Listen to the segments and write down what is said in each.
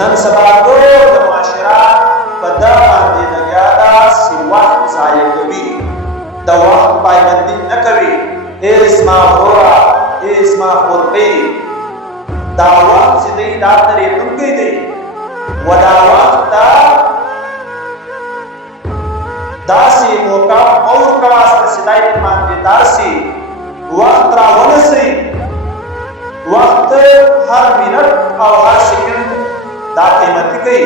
نن سبا ټول د معاشره په دا باندې لګیا ده چې وخت ضایع کوي، د وخت پایبندي نه کوي. ای زما وروره، ای زما خوربې، دا وخت چې دی دا تېرېدونکی دی و دا وخت ته داسې موقع مه ورکوه چې دی باندې داسې وخت راونیسئ. وخت هر منټ او هر سکند دا قیمتي کوي.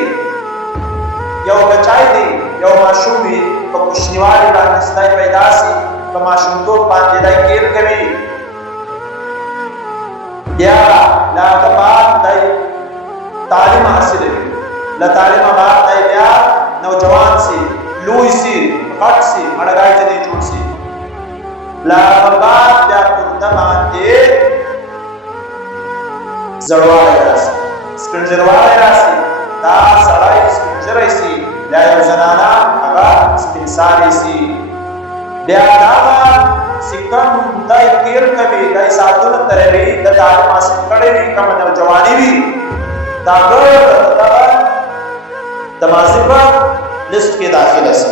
یو بچای دی، یو ماشوم وي، په کوچنیوالي باندې چې دی پیدا سي، په ماشومتوب باندې دی کیر کوي، بیا له هغه بعد دی تعلیم حاصلوي، له تعلیمه بعد دی بیا نوجوان سي، لوی سي، غټ سي، اړګای ځینې جوړ سي، له هغه بعد بیا په ده باندې زړوالی راسي، سپینږیروالی راسي. دا سړی سپینږیری سي، بیا یو زنانه هغه سپین سالې سي. بیا دا به چې کوم دی تېر کوي، دی ساعتونه تېروي، د تعلیم حاصل کړی وي، کومه نوجواني وي، دا ګرد د ماضي په لسټ کې داخله سي.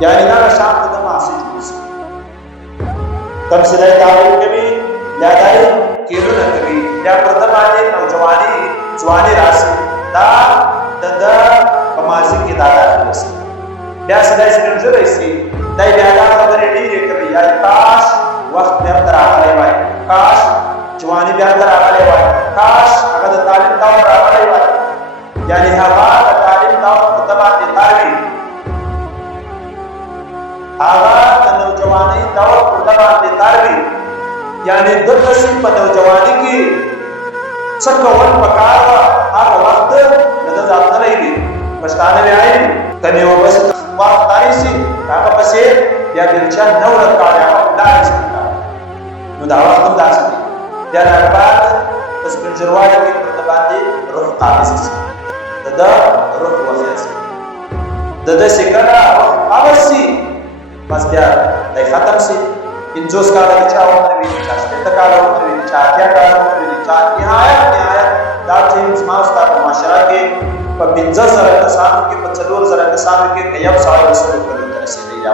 یعنې دغه شان ته د محصول جوړ سي. کوم چې دی تعلیم کوي، بیا دی کیرونه کوي، بیا پر ده باندې نوجواني ځواني راسي، دا د ده په ماضي کې دا داخله سي. بیا چې دی سپینږیری سي، دی بیا دا خبرې ډېرې کوي، یعنې کاش وخت بیا ورته راغلی وای، کاش ځواني بیا ورته راغلی وای، کاش هغه د تعلیم دور راغلی وای. یعنې هغه د تعلیم دور په ده باندې تار وي، هغه د نوجوانۍ دور په ده باندې تار وي. یعنې دلته چې په نوجواني کې څه کول پکار وه، هغه وخت د ده ځانګړی وي. پښتانه وایي که مې وبس وخت تاری سي، هغه پسې بیا بېلچه نه ورکاوې، هغه ولاړې شي. نو دا وخت هم داسې دی. بیا د هغه بعد په سپینږیروالي کې پر ده باندې روح قابضه سي، د ده روح وضع سي، د ده چې کله روح قابض سي، بس بیا دی ختم سي. 50 کاله د چا عمر وي، چا 60 کاله عمر وي، چا 80 کاله عمر وي، چا نهایت دا چې زما ستا په معاشره کې په 15,000 کسانو کې، په 4,000 کسانو کې که یو سړی 100 کلونو ته رسېدی یا